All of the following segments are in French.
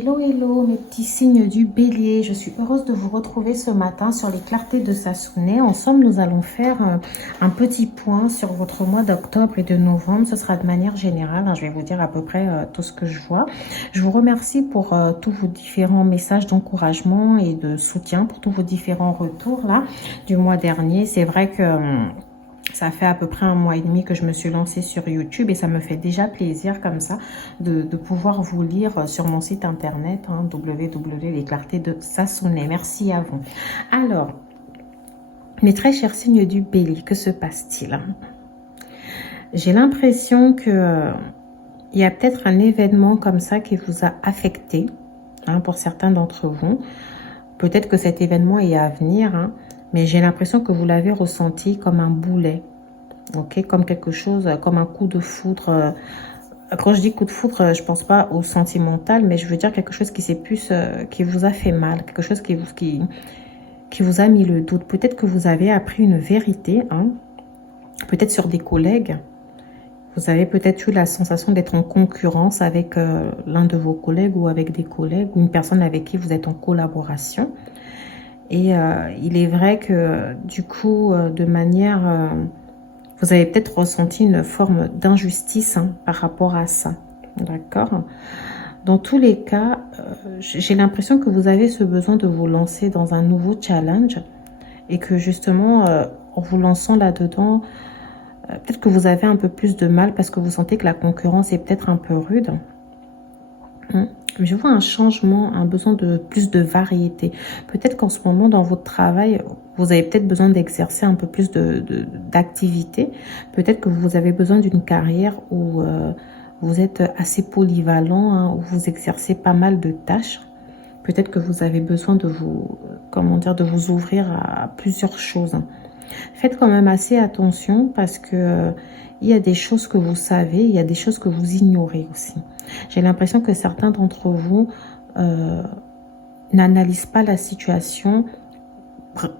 Hello, hello mes petits signes du bélier, je suis heureuse de vous retrouver ce matin sur les clartés de Sassoune. Ensemble, nous allons faire un petit point sur votre mois d'octobre et de novembre. Ce sera de manière générale, hein, je vais vous dire à peu près tout ce que je vois. Je vous remercie pour tous vos différents messages d'encouragement et de soutien, pour tous vos différents retours là du mois dernier. C'est vrai que... ça fait à peu près 1 mois et demi que je me suis lancée sur YouTube et ça me fait déjà plaisir comme ça de pouvoir vous lire sur mon site internet hein, www.lesclartés de Sassoune. Merci à vous. Alors, mes très chers signes du bélier, que se passe-t-il? J'ai l'impression que il y a peut-être un événement comme ça qui vous a affecté hein, pour certains d'entre vous. Peut-être que cet événement est à venir, hein, mais j'ai l'impression que vous l'avez ressenti comme un boulet, ok, comme quelque chose, comme un coup de foudre. Quand je dis coup de foudre, je pense pas au sentimental, mais je veux dire quelque chose qui s'est plus, qui vous a fait mal, quelque chose qui vous a mis le doute. Peut-être que vous avez appris une vérité, hein, peut-être sur des collègues. Vous avez peut-être eu la sensation d'être en concurrence avec l'un de vos collègues ou avec des collègues ou une personne avec qui vous êtes en collaboration. Et il est vrai que du coup, de manière... vous avez peut-être ressenti une forme d'injustice hein, par rapport à ça. D'accord? Dans tous les cas, j'ai l'impression que vous avez ce besoin de vous lancer dans un nouveau challenge. Et que justement, en vous lançant là-dedans, peut-être que vous avez un peu plus de mal parce que vous sentez que la concurrence est peut-être un peu rude. Je vois un changement, un besoin de plus de variété. Peut-être qu'en ce moment, dans votre travail, vous avez peut-être besoin d'exercer un peu plus d'activité. Peut-être que vous avez besoin d'une carrière où vous êtes assez polyvalent, hein, où vous exercez pas mal de tâches. Peut-être que vous avez besoin de vous, comment dire, de vous ouvrir à plusieurs choses. Faites quand même assez attention parce que il y a des choses que vous savez, il y a des choses que vous ignorez aussi. J'ai l'impression que certains d'entre vous n'analysent pas la situation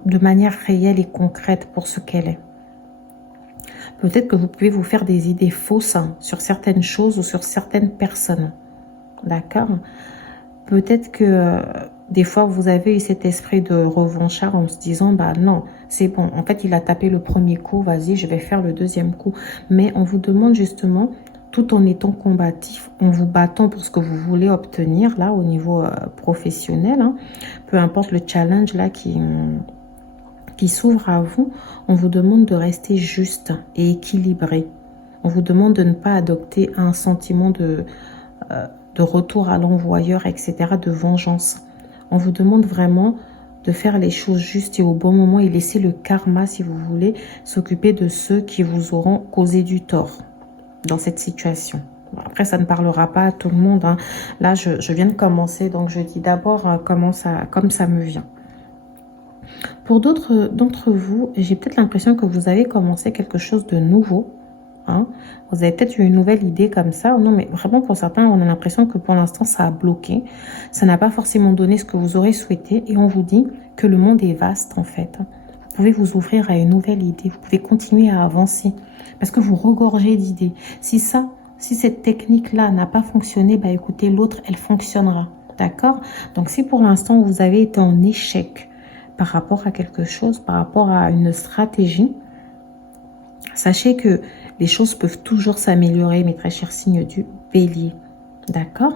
de manière réelle et concrète pour ce qu'elle est. Peut-être que vous pouvez vous faire des idées fausses hein, sur certaines choses ou sur certaines personnes. D'accord? Peut-être que des fois, vous avez eu cet esprit de revanchard en se disant, bah non, c'est bon. En fait, il a tapé le premier coup, vas-y, je vais faire le deuxième coup. Mais on vous demande justement, tout en étant combatif, en vous battant pour ce que vous voulez obtenir, là, au niveau professionnel, hein, peu importe le challenge là qui s'ouvre à vous, on vous demande de rester juste et équilibré. On vous demande de ne pas adopter un sentiment de retour à l'envoyeur, etc., de vengeance. On vous demande vraiment de faire les choses justes et au bon moment et laisser le karma, si vous voulez, s'occuper de ceux qui vous auront causé du tort dans cette situation. Après, ça ne parlera pas à tout le monde. Hein. Là, je viens de commencer, donc je dis d'abord comme ça me vient. Pour d'autres d'entre vous, j'ai peut-être l'impression que vous avez commencé quelque chose de nouveau. Hein. Vous avez peut-être eu une nouvelle idée comme ça. Non, mais vraiment pour certains, on a l'impression que pour l'instant, ça a bloqué. Ça n'a pas forcément donné ce que vous aurez souhaité. Et on vous dit que le monde est vaste en fait. Vous pouvez vous ouvrir à une nouvelle idée. Vous pouvez continuer à avancer parce que vous regorgez d'idées. Si cette technique-là n'a pas fonctionné, bah écoutez, l'autre, elle fonctionnera. D'accord? Donc si pour l'instant, vous avez été en échec par rapport à quelque chose, par rapport à une stratégie, sachez que les choses peuvent toujours s'améliorer, mes très chers signes du bélier. D'accord?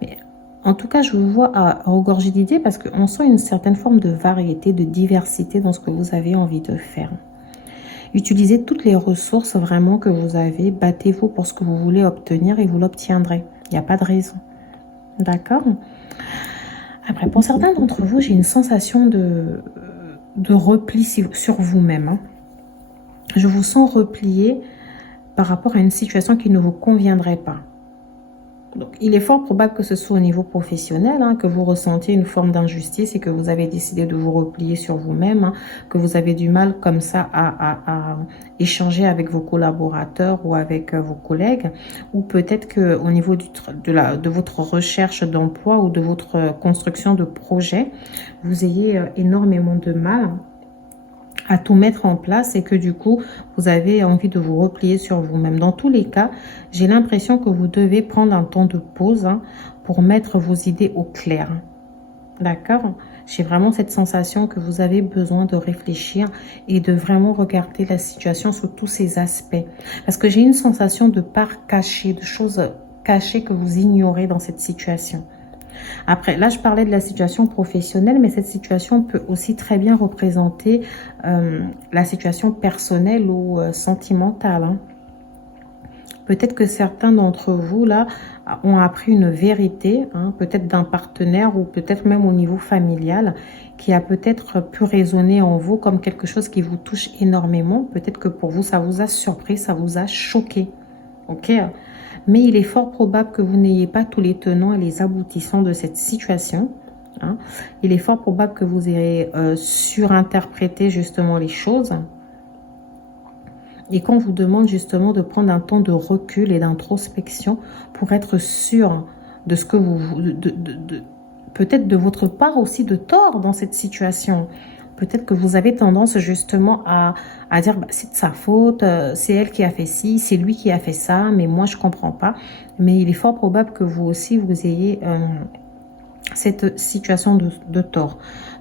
Mais en tout cas, je vous vois à regorger d'idées parce qu'on sent une certaine forme de variété, de diversité dans ce que vous avez envie de faire. Utilisez toutes les ressources vraiment que vous avez. Battez-vous pour ce que vous voulez obtenir et vous l'obtiendrez. Il n'y a pas de raison. D'accord? Après, pour certains d'entre vous, j'ai une sensation de repli sur vous-même. Hein. Je vous sens replié par rapport à une situation qui ne vous conviendrait pas. Donc, il est fort probable que ce soit au niveau professionnel, hein, que vous ressentiez une forme d'injustice et que vous avez décidé de vous replier sur vous-même, hein, que vous avez du mal comme ça à échanger avec vos collaborateurs ou avec vos collègues, ou peut-être qu'au niveau de votre recherche d'emploi ou de votre construction de projet, vous ayez énormément de mal à tout mettre en place et que du coup, vous avez envie de vous replier sur vous-même. Dans tous les cas, j'ai l'impression que vous devez prendre un temps de pause pour mettre vos idées au clair. D'accord? J'ai vraiment cette sensation que vous avez besoin de réfléchir et de vraiment regarder la situation sous tous ses aspects. Parce que j'ai une sensation de part cachée, de choses cachées que vous ignorez dans cette situation. Après, là, je parlais de la situation professionnelle, mais cette situation peut aussi très bien représenter la situation personnelle ou sentimentale. Hein. Peut-être que certains d'entre vous, là, ont appris une vérité, hein, peut-être d'un partenaire ou peut-être même au niveau familial, qui a peut-être pu résonner en vous comme quelque chose qui vous touche énormément. Peut-être que pour vous, ça vous a surpris, ça vous a choqué. Ok? Mais il est fort probable que vous n'ayez pas tous les tenants et les aboutissants de cette situation. Hein. Il est fort probable que vous ayez surinterprété justement les choses. Et qu'on vous demande justement de prendre un temps de recul et d'introspection pour être sûr de ce que vous... peut-être de votre part aussi de tort dans cette situation. Peut-être que vous avez tendance justement à dire bah, c'est de sa faute, c'est elle qui a fait ci, c'est lui qui a fait ça, mais moi je comprends pas. Mais il est fort probable que vous aussi vous ayez cette situation de tort.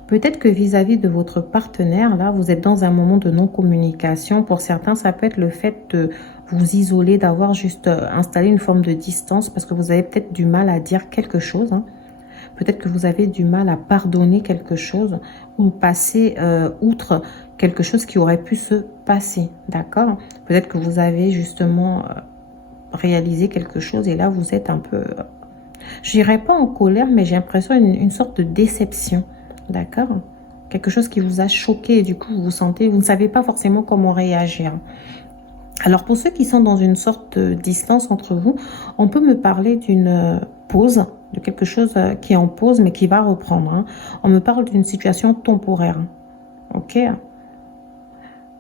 Peut-être que vis-à-vis de votre partenaire, là, vous êtes dans un moment de non-communication. Pour certains, ça peut être le fait de vous isoler, d'avoir juste installé une forme de distance parce que vous avez peut-être du mal à dire quelque chose. Hein. Peut-être que vous avez du mal à pardonner quelque chose ou passer outre quelque chose qui aurait pu se passer. D'accord? Peut-être que vous avez justement réalisé quelque chose et là, vous êtes un peu... je dirais pas en colère, mais j'ai l'impression une sorte de déception. D'accord? Quelque chose qui vous a choqué et du coup, vous vous sentez... vous ne savez pas forcément comment réagir. Alors, pour ceux qui sont dans une sorte de distance entre vous, on peut me parler d'une pause, de quelque chose qui est en pause, mais qui va reprendre. Hein. On me parle d'une situation temporaire. Ok?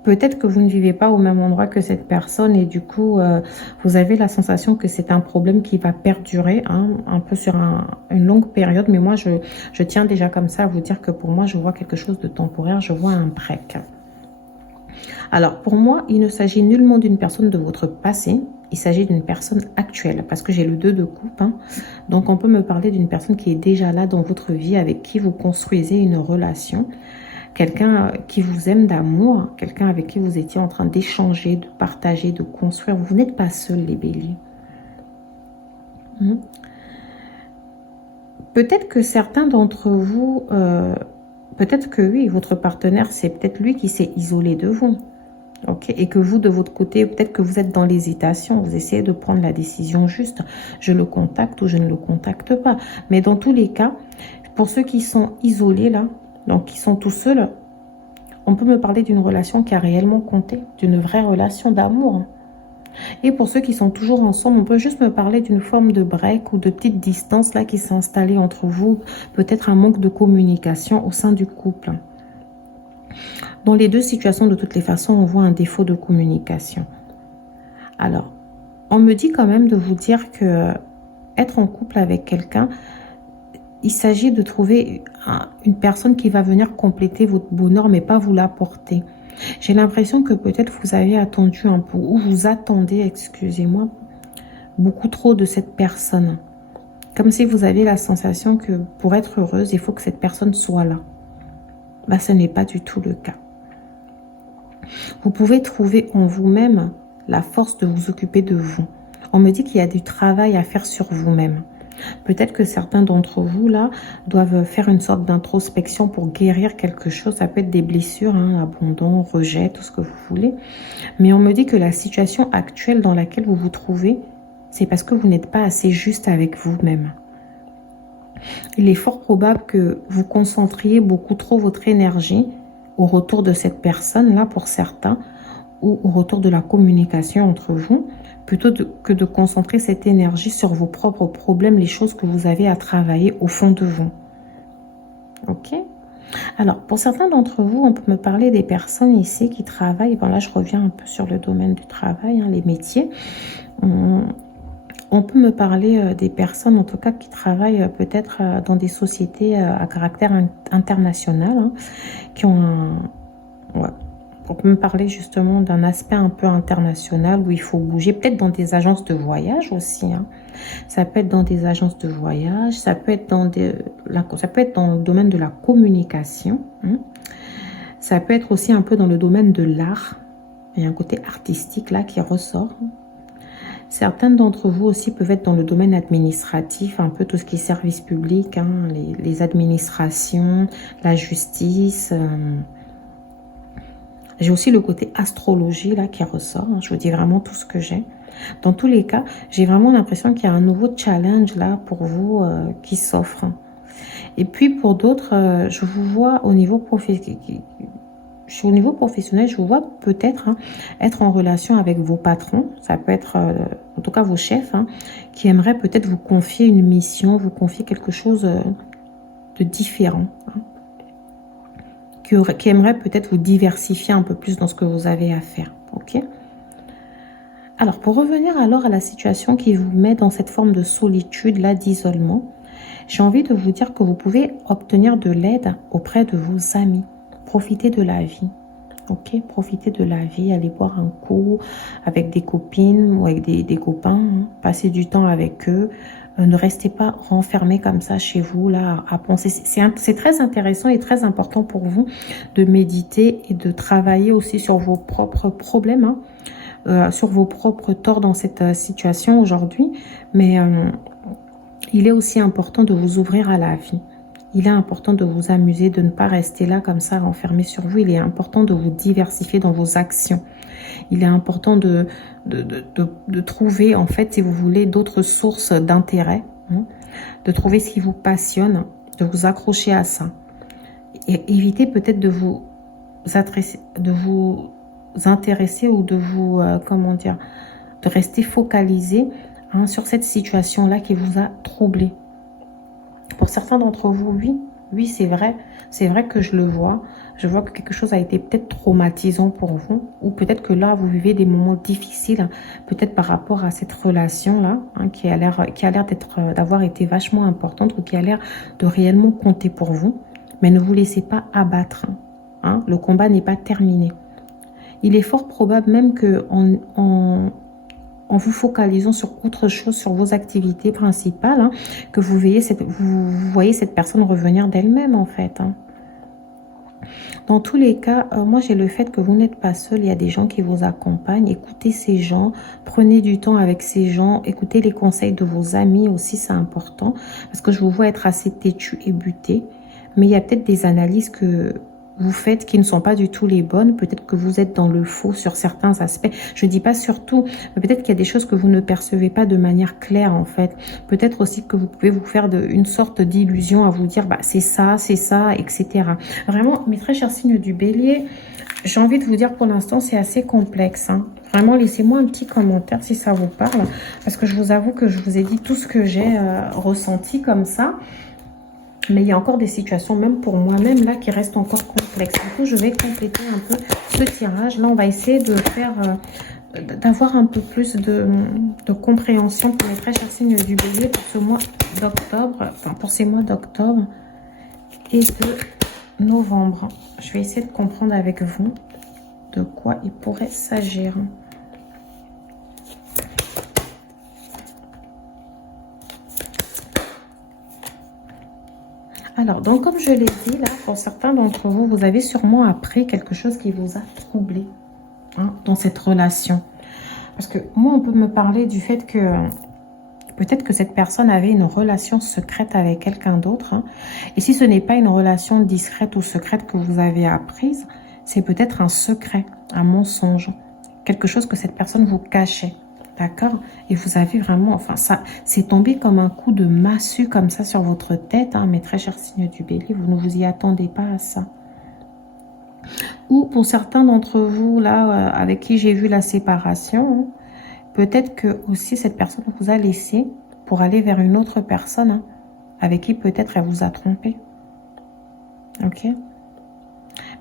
Peut-être que vous ne vivez pas au même endroit que cette personne et du coup, vous avez la sensation que c'est un problème qui va perdurer hein, un peu sur une longue période. Mais moi, je tiens déjà comme ça à vous dire que pour moi, je vois quelque chose de temporaire. Je vois un break. Alors, pour moi, il ne s'agit nullement d'une personne de votre passé. Il s'agit d'une personne actuelle parce que j'ai le 2 de coupe. Hein. Donc, on peut me parler d'une personne qui est déjà là dans votre vie, avec qui vous construisez une relation. Quelqu'un qui vous aime d'amour, quelqu'un avec qui vous étiez en train d'échanger, de partager, de construire. Vous n'êtes pas seuls, les béliers. Peut-être que certains d'entre vous, peut-être que oui, votre partenaire, c'est peut-être lui qui s'est isolé de vous. Okay. Et que vous, de votre côté, peut-être que vous êtes dans l'hésitation. Vous essayez de prendre la décision juste. Je le contacte ou je ne le contacte pas. Mais dans tous les cas, pour ceux qui sont isolés là, donc qui sont tout seuls, on peut me parler d'une relation qui a réellement compté, d'une vraie relation d'amour. Et pour ceux qui sont toujours ensemble, on peut juste me parler d'une forme de break ou de petite distance là qui s'est installée entre vous, peut-être un manque de communication au sein du couple. Dans les deux situations, de toutes les façons, on voit un défaut de communication. Alors, on me dit quand même de vous dire que être en couple avec quelqu'un, il s'agit de trouver une personne qui va venir compléter votre bonheur, mais pas vous l'apporter. J'ai l'impression que peut-être vous avez attendu un peu, ou vous attendez, excusez-moi, beaucoup trop de cette personne. Comme si vous aviez la sensation que pour être heureuse, il faut que cette personne soit là. Ben, ce n'est pas du tout le cas. Vous pouvez trouver en vous-même la force de vous occuper de vous. On me dit qu'il y a du travail à faire sur vous-même. Peut-être que certains d'entre vous, là, doivent faire une sorte d'introspection pour guérir quelque chose. Ça peut être des blessures, hein, abandon, rejet, tout ce que vous voulez. Mais on me dit que la situation actuelle dans laquelle vous vous trouvez, c'est parce que vous n'êtes pas assez juste avec vous-même. Il est fort probable que vous concentriez beaucoup trop votre énergie au retour de cette personne-là pour certains, ou au retour de la communication entre vous, plutôt que de concentrer cette énergie sur vos propres problèmes, les choses que vous avez à travailler au fond de vous. Ok? Alors, pour certains d'entre vous, on peut me parler des personnes ici qui travaillent. Bon, là, je reviens un peu sur le domaine du travail, hein, les métiers. On peut me parler des personnes, en tout cas, qui travaillent peut-être dans des sociétés à caractère international, hein, qui ont On peut me parler justement d'un aspect un peu international où il faut bouger, peut-être dans des agences de voyage aussi, hein. Ça peut être dans des agences de voyage, ça peut être ça peut être dans le domaine de la communication, hein. Ça peut être aussi un peu dans le domaine de l'art. Il y a un côté artistique là qui ressort. Certains d'entre vous aussi peuvent être dans le domaine administratif, un peu tout ce qui est service public, hein, les administrations, la justice. J'ai aussi le côté astrologie là qui ressort. Hein, je vous dis vraiment tout ce que j'ai. Dans tous les cas, j'ai vraiment l'impression qu'il y a un nouveau challenge là pour vous qui s'offre. Et puis pour d'autres, je vous vois au niveau professionnel. Au niveau professionnel, je vous vois peut-être être en relation avec vos patrons. Ça peut être, en tout cas, vos chefs, hein, qui aimeraient peut-être vous confier une mission, vous confier quelque chose de différent. Hein, qui aimeraient peut-être vous diversifier un peu plus dans ce que vous avez à faire. Ok ? Alors, pour revenir alors à la situation qui vous met dans cette forme de solitude, là, d'isolement, j'ai envie de vous dire que vous pouvez obtenir de l'aide auprès de vos amis. Profitez de la vie, ok? Profitez de la vie, allez boire un coup avec des copines ou avec des copains, hein. Passez du temps avec eux. Ne restez pas renfermés comme ça chez vous, là, à penser. C'est très intéressant et très important pour vous de méditer et de travailler aussi sur vos propres problèmes, hein, sur vos propres torts dans cette situation aujourd'hui. Mais il est aussi important de vous ouvrir à la vie. Il est important de vous amuser, de ne pas rester là comme ça, renfermé sur vous. Il est important de vous diversifier dans vos actions. Il est important de trouver, en fait, si vous voulez, d'autres sources d'intérêt, hein, de trouver ce qui vous passionne, de vous accrocher à ça. Et évitez peut-être de vous intéresser ou de vous, comment dire, de rester focalisé, hein, sur cette situation-là qui vous a troublé. Pour certains d'entre vous, oui, c'est vrai que je le vois. Je vois que quelque chose a été peut-être traumatisant pour vous, ou peut-être que là, vous vivez des moments difficiles, peut-être par rapport à cette relation-là, hein, qui a l'air d'avoir été vachement importante, ou qui a l'air de réellement compter pour vous. Mais ne vous laissez pas abattre, hein. Le combat n'est pas terminé. Il est fort probable même que en vous focalisant sur autre chose, sur vos activités principales, hein, que vous voyez cette personne revenir d'elle-même, en fait, hein. Dans tous les cas, moi, j'ai le fait que vous n'êtes pas seul. Il y a des gens qui vous accompagnent. Écoutez ces gens. Prenez du temps avec ces gens. Écoutez les conseils de vos amis aussi, c'est important. Parce que je vous vois être assez têtu et buté. Mais il y a peut-être des analyses que vous faites qui ne sont pas du tout les bonnes. Peut-être que vous êtes dans le faux sur certains aspects. Je ne dis pas surtout, mais peut-être qu'il y a des choses que vous ne percevez pas de manière claire, en fait. Peut-être aussi que vous pouvez vous faire une sorte d'illusion à vous dire, bah, c'est ça, etc. Vraiment, mes très chers signes du bélier, j'ai envie de vous dire pour l'instant, c'est assez complexe, hein. Vraiment, laissez-moi un petit commentaire si ça vous parle. Parce que je vous avoue que je vous ai dit tout ce que j'ai ressenti comme ça. Mais il y a encore des situations, même pour moi-même, là, qui restent encore complexes. Du coup, je vais compléter un peu ce tirage. Là, on va essayer de faire, d'avoir un peu plus de compréhension pour les très chers signes du bélier pour ce mois d'octobre, enfin, pour ces mois d'octobre et de novembre. Je vais essayer de comprendre avec vous de quoi il pourrait s'agir. Alors, donc comme je l'ai dit, là, pour certains d'entre vous, vous avez sûrement appris quelque chose qui vous a troublé, hein, dans cette relation. Parce que moi, on peut me parler du fait que peut-être que cette personne avait une relation secrète avec quelqu'un d'autre, hein. Et si ce n'est pas une relation discrète ou secrète que vous avez apprise, c'est peut-être un secret, un mensonge, quelque chose que cette personne vous cachait. D'accord? Et vous avez vraiment, enfin, ça, c'est tombé comme un coup de massue comme ça sur votre tête, hein, mes très chers signes du bélier, vous ne vous y attendez pas à ça. Ou pour certains d'entre vous, là, avec qui j'ai vu la séparation, hein, peut-être que aussi cette personne vous a laissé pour aller vers une autre personne, hein, avec qui peut-être elle vous a trompé. Ok?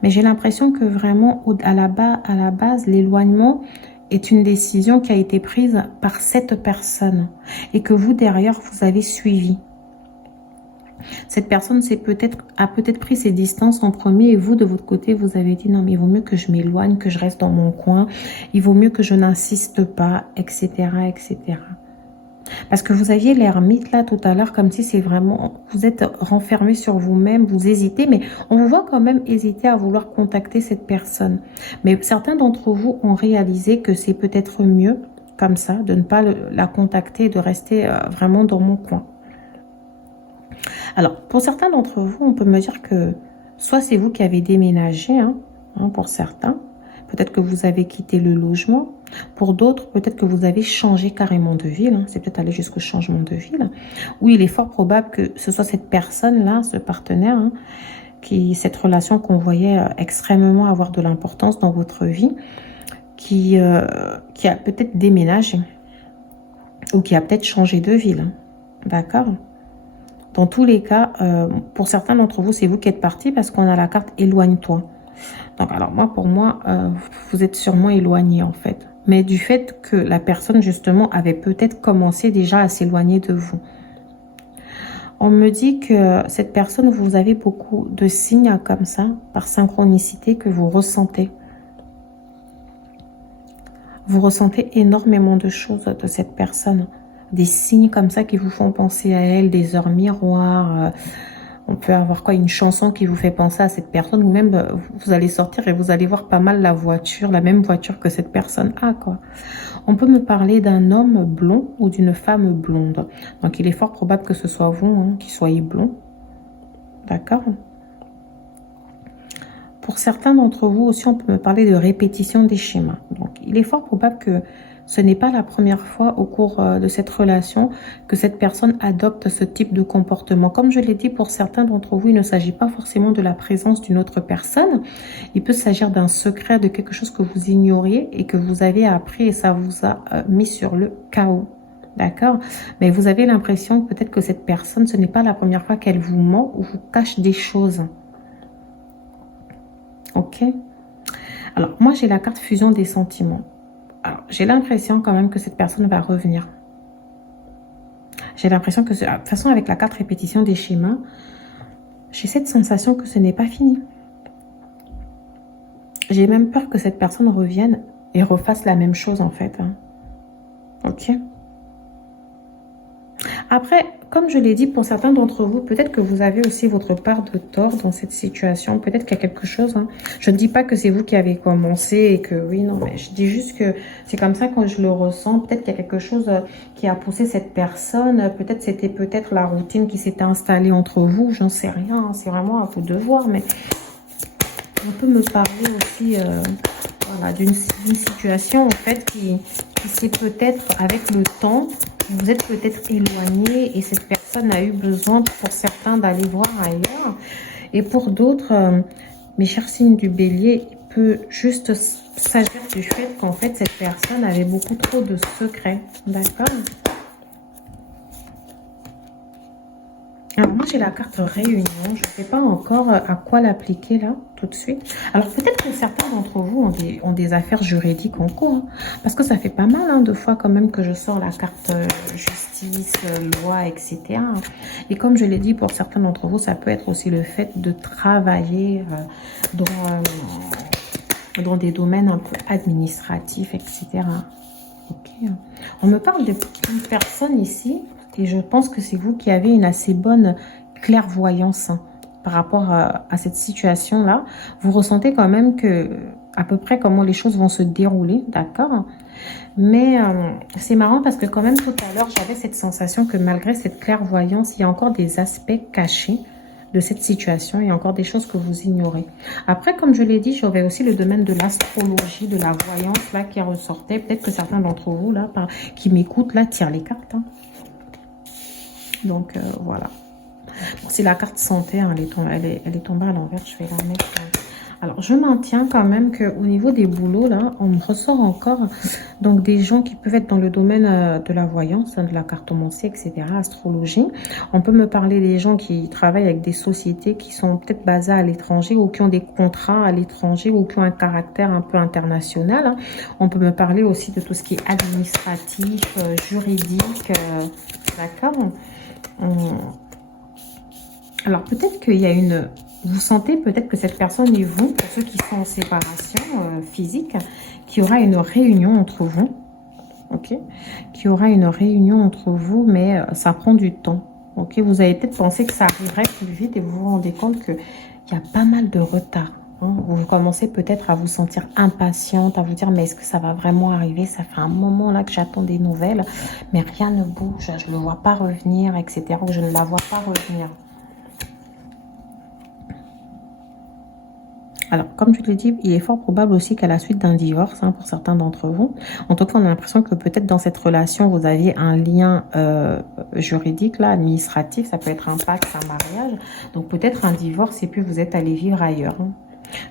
Mais j'ai l'impression que vraiment, à la base, l'éloignement est une décision qui a été prise par cette personne et que vous, derrière, vous avez suivi. Cette personne a peut-être pris ses distances en premier et vous, de votre côté, vous avez dit non, mais il vaut mieux que je m'éloigne, que je reste dans mon coin. Il vaut mieux que je n'insiste pas, etc., etc. Parce que vous aviez l'ermite là tout à l'heure, comme si c'est vraiment, vous êtes renfermé sur vous-même, vous hésitez, mais on vous voit quand même hésiter à vouloir contacter cette personne. Mais certains d'entre vous ont réalisé que c'est peut-être mieux comme ça, de ne pas la contacter et de rester vraiment dans mon coin. Alors, pour certains d'entre vous, on peut me dire que soit c'est vous qui avez déménagé, pour certains. Peut-être que vous avez quitté le logement. Pour d'autres, peut-être que vous avez changé carrément de ville. C'est peut-être aller jusqu'au changement de ville. Ou il est fort probable que ce soit cette personne-là, ce partenaire, cette relation qu'on voyait extrêmement avoir de l'importance dans votre vie, qui a peut-être déménagé. Ou qui a peut-être changé de ville. D'accord ? Dans tous les cas, pour certains d'entre vous, c'est vous qui êtes parti parce qu'on a la carte « Éloigne-toi ». Donc, alors pour moi, vous êtes sûrement éloigné en fait. Mais du fait que la personne, justement, avait peut-être commencé déjà à s'éloigner de vous. On me dit que cette personne, vous avez beaucoup de signes comme ça, par synchronicité, que vous ressentez. Vous ressentez énormément de choses de cette personne. Des signes comme ça qui vous font penser à elle, des heures miroirs. On peut avoir quoi, une chanson qui vous fait penser à cette personne, ou même vous allez sortir et vous allez voir pas mal la voiture, la même voiture que cette personne a, quoi. On peut me parler d'un homme blond ou d'une femme blonde. Donc il est fort probable que ce soit vous qui soyez blond. D'accord ? Pour certains d'entre vous aussi, on peut me parler de répétition des schémas. Donc il est fort probable que ce n'est pas la première fois au cours de cette relation que cette personne adopte ce type de comportement. Comme je l'ai dit, pour certains d'entre vous, il ne s'agit pas forcément de la présence d'une autre personne. Il peut s'agir d'un secret, de quelque chose que vous ignoriez et que vous avez appris et ça vous a mis sur le chaos. D'accord? Mais vous avez l'impression peut-être que cette personne, ce n'est pas la première fois qu'elle vous ment ou vous cache des choses. Ok? Alors, moi, j'ai la carte fusion des sentiments. Alors, j'ai l'impression quand même que cette personne va revenir. J'ai l'impression que, de toute façon, avec la carte répétition des schémas, j'ai cette sensation que ce n'est pas fini. J'ai même peur que cette personne revienne et refasse la même chose, en fait. Ok? Après, comme je l'ai dit, pour certains d'entre vous, peut-être que vous avez aussi votre part de tort dans cette situation. Peut-être qu'il y a quelque chose. Je ne dis pas que c'est vous qui avez commencé et que oui, non, mais je dis juste que c'est comme ça quand je le ressens. Peut-être qu'il y a quelque chose qui a poussé cette personne. Peut-être c'était la routine qui s'était installée entre vous. J'en sais rien. C'est vraiment à vous de voir. Mais on peut me parler aussi voilà, d'une situation en fait qui s'est peut-être avec le temps. Vous êtes peut-être éloigné et cette personne a eu besoin pour certains d'aller voir ailleurs. Et pour d'autres, mes chers signes du bélier, il peut juste s'agir du fait qu'en fait cette personne avait beaucoup trop de secrets. D'accord ? Alors moi j'ai la carte réunion, je ne sais pas encore à quoi l'appliquer là tout de suite. Alors peut-être que certains d'entre vous ont des affaires juridiques en cours, parce que ça fait pas mal de fois quand même que je sors la carte justice, loi, etc. Et comme je l'ai dit, pour certains d'entre vous, ça peut être aussi le fait de travailler dans des domaines un peu administratifs, etc. Ok. On me parle d'une personne ici. Et je pense que c'est vous qui avez une assez bonne clairvoyance par rapport à cette situation-là. Vous ressentez quand même à peu près comment les choses vont se dérouler, d'accord? Mais c'est marrant parce que quand même tout à l'heure, j'avais cette sensation que malgré cette clairvoyance, il y a encore des aspects cachés de cette situation. Il y a encore des choses que vous ignorez. Après, comme je l'ai dit, j'avais aussi le domaine de l'astrologie, de la voyance là qui ressortait. Peut-être que certains d'entre vous là, qui m'écoutent là, tirent les cartes. Donc, voilà. Bon, c'est la carte santé, elle est tombée à l'envers. Je vais la mettre. Alors, je maintiens quand même qu'au niveau des boulots, là, on me ressort encore donc des gens qui peuvent être dans le domaine de la voyance, de la cartomancie, etc., astrologie. On peut me parler des gens qui travaillent avec des sociétés qui sont peut-être basées à l'étranger ou qui ont des contrats à l'étranger ou qui ont un caractère un peu international. On peut me parler aussi de tout ce qui est administratif, juridique, d'accord ? Alors, peut-être qu'il y a une... Vous sentez peut-être que cette personne et vous, pour ceux qui sont en séparation physique, qu'il y aura une réunion entre vous. Ok, qu'il y aura une réunion entre vous, mais ça prend du temps. Ok, vous avez peut-être pensé que ça arriverait plus vite et vous vous rendez compte qu'il y a pas mal de retard. Hein. Vous commencez peut-être à vous sentir impatiente, à vous dire mais est-ce que ça va vraiment arriver? Ça fait un moment là que j'attends des nouvelles, mais rien ne bouge, je ne le vois pas revenir, etc. Ou je ne la vois pas revenir. Alors, comme je te l'ai dit, il est fort probable aussi qu'à la suite d'un divorce, hein, pour certains d'entre vous, en tout cas, on a l'impression que peut-être dans cette relation, vous aviez un lien juridique, là, administratif, ça peut être un pacte, un mariage, donc peut-être un divorce et puis vous êtes allé vivre ailleurs. Hein.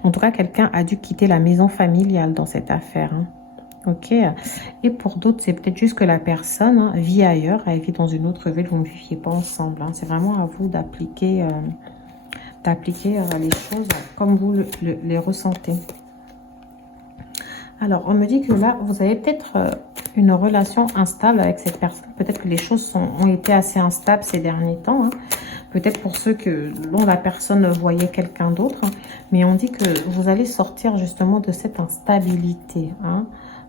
En tout cas, quelqu'un a dû quitter la maison familiale dans cette affaire. Hein. Ok. Et pour d'autres, c'est peut-être juste que la personne vit ailleurs, elle vit dans une autre ville, vous ne viviez pas ensemble. Hein. C'est vraiment à vous d'appliquer les choses comme vous les ressentez. Alors, on me dit que là, vous avez peut-être une relation instable avec cette personne. Peut-être que les choses ont été assez instables ces derniers temps. Hein. Peut-être pour ceux dont la personne voyait quelqu'un d'autre. Hein. Mais on dit que vous allez sortir justement de cette instabilité. Hein.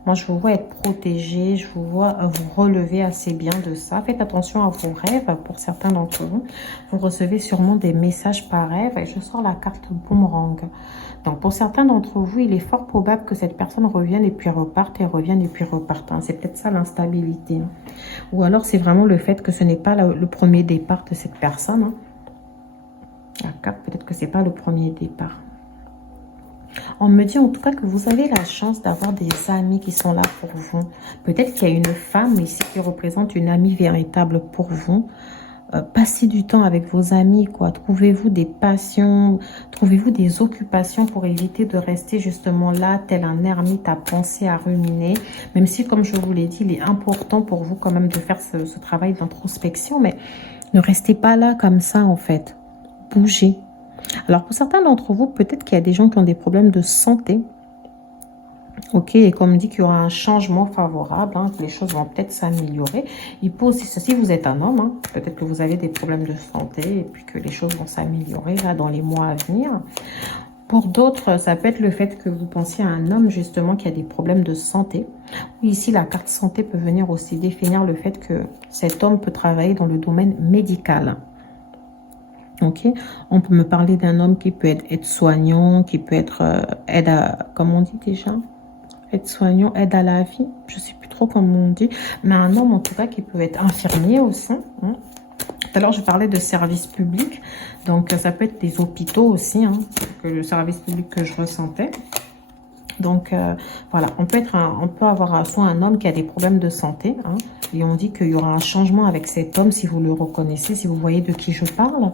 Moi, je vous vois être protégé, je vous vois vous relever assez bien de ça. Faites attention à vos rêves. Pour certains d'entre vous, vous recevez sûrement des messages par rêve. Et je sors la carte boomerang. Donc, pour certains d'entre vous, il est fort probable que cette personne revienne et puis reparte et revienne et puis reparte. Hein. C'est peut-être ça l'instabilité. Hein. Ou alors, c'est vraiment le fait que ce n'est pas le premier départ de cette personne. Hein. La carte, peut-être que ce n'est pas le premier départ. On me dit en tout cas que vous avez la chance d'avoir des amis qui sont là pour vous. Peut-être qu'il y a une femme ici qui représente une amie véritable pour vous. Passez du temps avec vos amis, quoi. Trouvez-vous des passions, trouvez-vous des occupations pour éviter de rester justement là, tel un ermite à penser, à ruminer. Même si, comme je vous l'ai dit, il est important pour vous quand même de faire ce travail d'introspection, mais ne restez pas là comme ça, en fait. Bougez. Alors, pour certains d'entre vous, peut-être qu'il y a des gens qui ont des problèmes de santé. Ok, et comme dit qu'il y aura un changement favorable, hein, que les choses vont peut-être s'améliorer. Il peut aussi, si vous êtes un homme, hein, peut-être que vous avez des problèmes de santé et puis que les choses vont s'améliorer là dans les mois à venir. Pour d'autres, ça peut être le fait que vous pensiez à un homme justement qui a des problèmes de santé. Ici, la carte santé peut venir aussi définir le fait que cet homme peut travailler dans le domaine médical. Ok, on peut me parler d'un homme qui peut être aide-soignant, qui peut être aide à, comment on dit déjà, aide-soignant, aide à la vie, je sais plus trop comment on dit, mais un homme en tout cas qui peut être infirmier aussi. Hein. Tout à l'heure, je parlais de service public, donc ça peut être des hôpitaux aussi, hein, le service public que je ressentais. Donc voilà, on peut avoir soit un homme qui a des problèmes de santé, hein, et on dit qu'il y aura un changement avec cet homme si vous le reconnaissez, si vous voyez de qui je parle,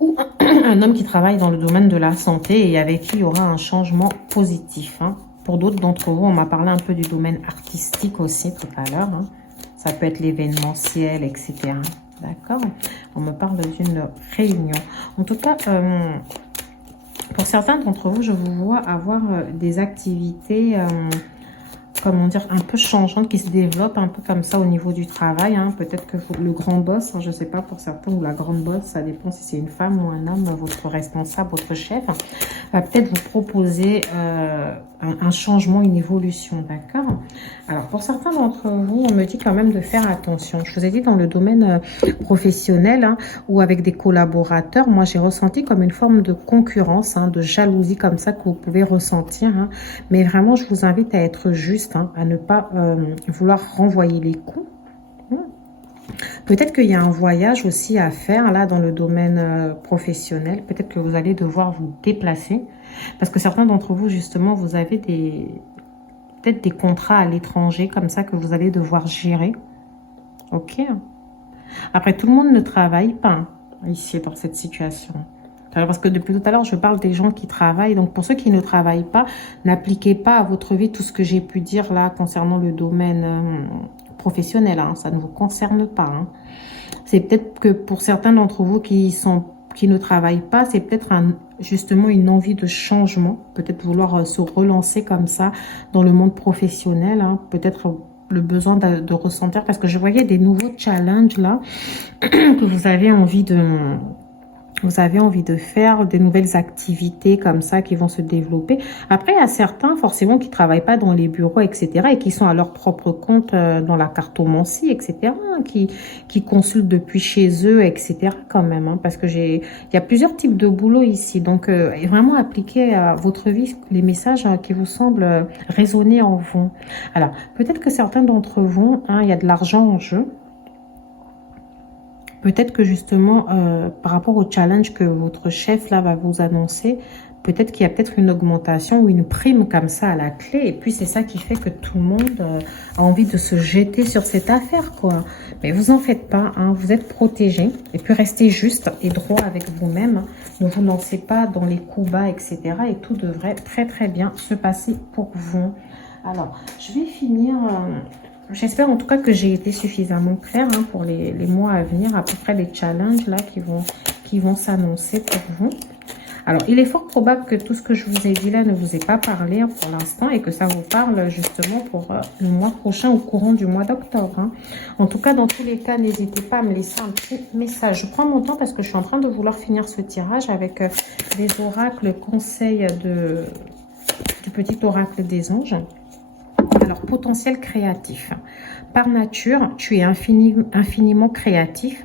ou un homme qui travaille dans le domaine de la santé et avec qui il y aura un changement positif. Hein. Pour d'autres d'entre vous, on m'a parlé un peu du domaine artistique aussi tout à l'heure. Hein. Ça peut être l'événementiel, etc. D'accord? On me parle d'une réunion. En tout cas, pour certains d'entre vous, je vous vois avoir des activités, comment dire, un peu changeantes qui se développent un peu comme ça au niveau du travail. Hein. Peut-être que le grand boss, hein, je ne sais pas pour certains, ou la grande boss, ça dépend si c'est une femme ou un homme, votre responsable, votre chef, va peut-être vous proposer un changement, une évolution, d'accord? Alors, pour certains d'entre vous, on me dit quand même de faire attention. Je vous ai dit dans le domaine professionnel, hein, ou avec des collaborateurs, moi j'ai ressenti comme une forme de concurrence, hein, de jalousie comme ça que vous pouvez ressentir. Hein. Mais vraiment, je vous invite à être juste, hein, à ne pas vouloir renvoyer les coups. Peut-être qu'il y a un voyage aussi à faire là dans le domaine professionnel. Peut-être que vous allez devoir vous déplacer. Parce que certains d'entre vous, justement, vous avez peut-être des contrats à l'étranger comme ça que vous allez devoir gérer. Ok. Après, tout le monde ne travaille pas hein, ici dans cette situation. Parce que depuis tout à l'heure, je parle des gens qui travaillent. Donc, pour ceux qui ne travaillent pas, n'appliquez pas à votre vie tout ce que j'ai pu dire là concernant le domaine professionnel. Hein. Ça ne vous concerne pas. Hein. C'est peut-être que pour certains d'entre vous qui ne travaillent pas, c'est peut-être justement une envie de changement. Peut-être vouloir se relancer comme ça dans le monde professionnel. Hein. Peut-être le besoin de ressentir. Parce que je voyais des nouveaux challenges là que vous avez envie Vous avez envie de faire de nouvelles activités comme ça qui vont se développer. Après, il y a certains forcément qui ne travaillent pas dans les bureaux, etc. et qui sont à leur propre compte dans la cartomancie, etc. Qui consultent depuis chez eux, etc. quand même. Hein, parce que il y a plusieurs types de boulot ici. Donc, vraiment appliquez à votre vie les messages qui vous semblent résonner en vous. Alors, peut-être que certains d'entre vous, hein, il y a de l'argent en jeu. Peut-être que justement, par rapport au challenge que votre chef là va vous annoncer, peut-être qu'il y a peut-être une augmentation ou une prime comme ça à la clé. Et puis, c'est ça qui fait que tout le monde a envie de se jeter sur cette affaire, quoi. Mais vous en faites pas, hein, vous êtes protégé. Et puis, restez juste et droit avec vous-même. Ne vous lancez pas dans les coups bas, etc. Et tout devrait très, très bien se passer pour vous. Alors, je vais finir... J'espère en tout cas que j'ai été suffisamment claire hein, pour les mois à venir, à peu près les challenges là qui vont s'annoncer pour vous. Alors, il est fort probable que tout ce que je vous ai dit là ne vous ait pas parlé pour l'instant et que ça vous parle justement pour le mois prochain au courant du mois d'octobre. Hein. En tout cas, dans tous les cas, n'hésitez pas à me laisser un petit message. Je prends mon temps parce que je suis en train de vouloir finir ce tirage avec des oracles conseils du petit oracle des anges. Alors, potentiel créatif. Par nature, tu es infiniment créatif.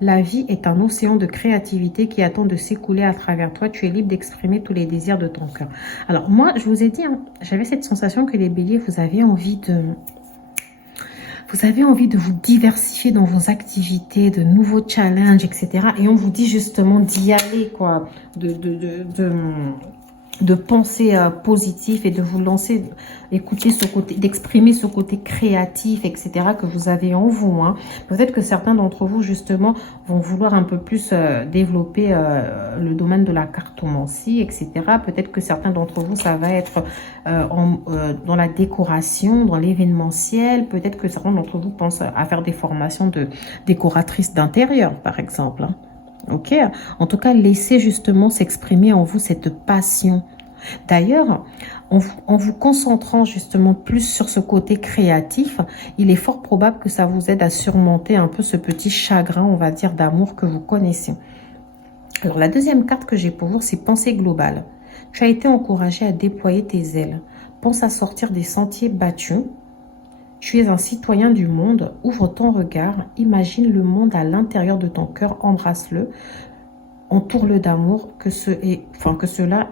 La vie est un océan de créativité qui attend de s'écouler à travers toi. Tu es libre d'exprimer tous les désirs de ton cœur. Alors, moi, je vous ai dit, hein, j'avais cette sensation que les béliers, vous avez envie de vous diversifier dans vos activités, de nouveaux challenges, etc. Et on vous dit justement d'y aller, quoi. De penser positif et de vous lancer, écouter ce côté, d'exprimer ce côté créatif, etc. que vous avez en vous. Hein. Peut-être que certains d'entre vous, justement, vont vouloir un peu plus développer le domaine de la cartomancie, etc. Peut-être que certains d'entre vous, ça va être dans la décoration, dans l'événementiel. Peut-être que certains d'entre vous pensent à faire des formations de décoratrice d'intérieur, par exemple. Hein. Ok, en tout cas, laissez justement s'exprimer en vous cette passion. D'ailleurs, en vous concentrant justement plus sur ce côté créatif, il est fort probable que ça vous aide à surmonter un peu ce petit chagrin, on va dire, d'amour que vous connaissez. Alors, la deuxième carte que j'ai pour vous, c'est pensée globale. Tu as été encouragé à déployer tes ailes. Pense à sortir des sentiers battus. Tu es un citoyen du monde, ouvre ton regard, imagine le monde à l'intérieur de ton cœur, embrasse-le, entoure-le d'amour, que cela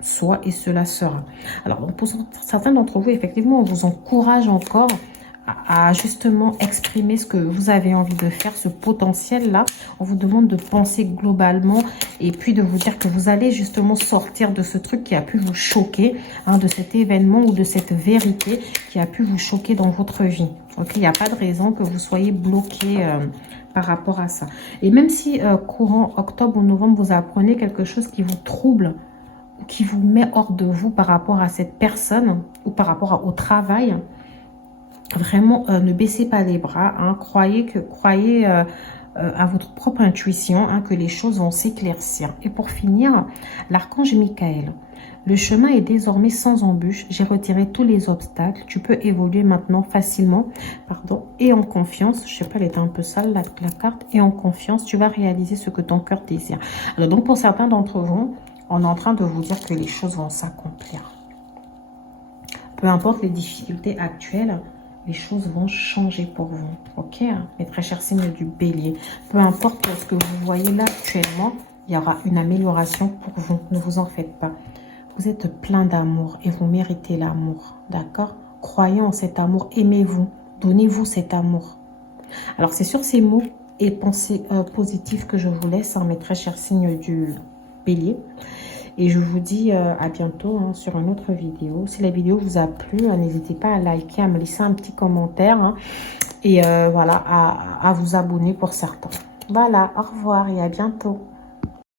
soit et cela sera. Alors, pour certains d'entre vous, effectivement, on vous encourage encore à justement exprimer ce que vous avez envie de faire, ce potentiel-là. On vous demande de penser globalement et puis de vous dire que vous allez justement sortir de ce truc qui a pu vous choquer, hein, de cet événement ou de cette vérité qui a pu vous choquer dans votre vie. Ok, il n'y a pas de raison que vous soyez bloqué par rapport à ça. Et même si courant octobre ou novembre, vous apprenez quelque chose qui vous trouble, qui vous met hors de vous par rapport à cette personne ou par rapport au travail, vraiment, ne baissez pas les bras. Hein, croyez à votre propre intuition, hein, que les choses vont s'éclaircir. Et pour finir, l'archange Michael. Le chemin est désormais sans embûche. J'ai retiré tous les obstacles. Tu peux évoluer maintenant facilement, et en confiance. Je sais pas, elle est un peu sale la carte. Et en confiance, tu vas réaliser ce que ton cœur désire. Alors donc, pour certains d'entre vous, on est en train de vous dire que les choses vont s'accomplir. Peu importe les difficultés actuelles, les choses vont changer pour vous. Ok, mes très chers signes du bélier. Peu importe ce que vous voyez là actuellement, il y aura une amélioration pour vous. Ne vous en faites pas. Vous êtes plein d'amour et vous méritez l'amour. D'accord? Croyez en cet amour. Aimez-vous. Donnez-vous cet amour. Alors, c'est sur ces mots et pensées positives que je vous laisse, hein, mes très chers signes du bélier. Et je vous dis à bientôt hein, sur une autre vidéo. Si la vidéo vous a plu, n'hésitez pas à liker, à me laisser un petit commentaire. Hein, et voilà, à vous abonner pour certains. Voilà, au revoir et à bientôt.